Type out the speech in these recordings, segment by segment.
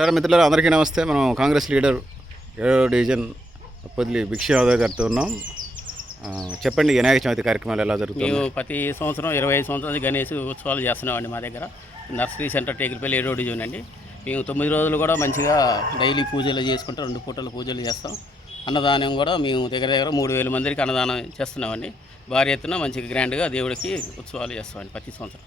మిత్రులారా మిత్రులారా అందరికీ నమస్తే. మనం కాంగ్రెస్ లీడర్ ఏడో డివిజన్ పొదిలి భిక్ష యాదవ్ గారితో ఉన్నాం. చెప్పండి వినాయక చవితి కార్యక్రమాలు ఎలా జరుగుతుంది మేము ప్రతి సంవత్సరం ఇరవై ఐదు సంవత్సరాలు గణేష్ ఉత్సవాలు చేస్తున్నామండి మా దగ్గర. నర్సరీ సెంటర్ టేకిరిపల్లి ఏడో డివిజన్ అండి. మేము తొమ్మిది రోజులు కూడా మంచిగా డైలీ పూజలు చేసుకుంటాం రెండు పూటలు పూజలు చేస్తాం. అన్నదానం కూడా మేము దగ్గర దగ్గర మూడు వేల మందికి అన్నదానం చేస్తున్నామండి. భారీ ఎత్తున మంచిగా గ్రాండ్గా దేవుడికి ఉత్సవాలు చేస్తామండి ప్రతి సంవత్సరం.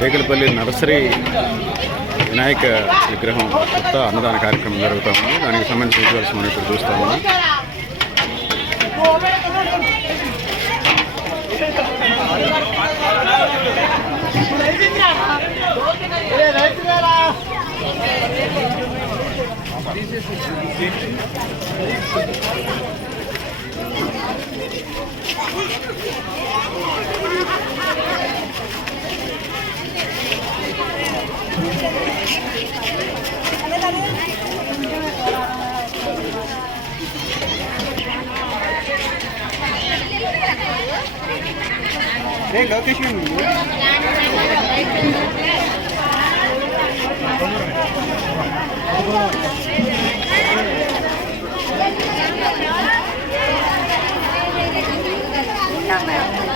టేకలపల్లి నర్సరీ వినాయక విగ్రహం కొత్త అన్నదాన కార్యక్రమం జరుగుతూ ఉంది. దానికి సంబంధించిన విజువల్స్ మనం ఇక్కడ చూస్తూ ఉన్నాం. 我也来进来了嗯好来好那个给选米。上来。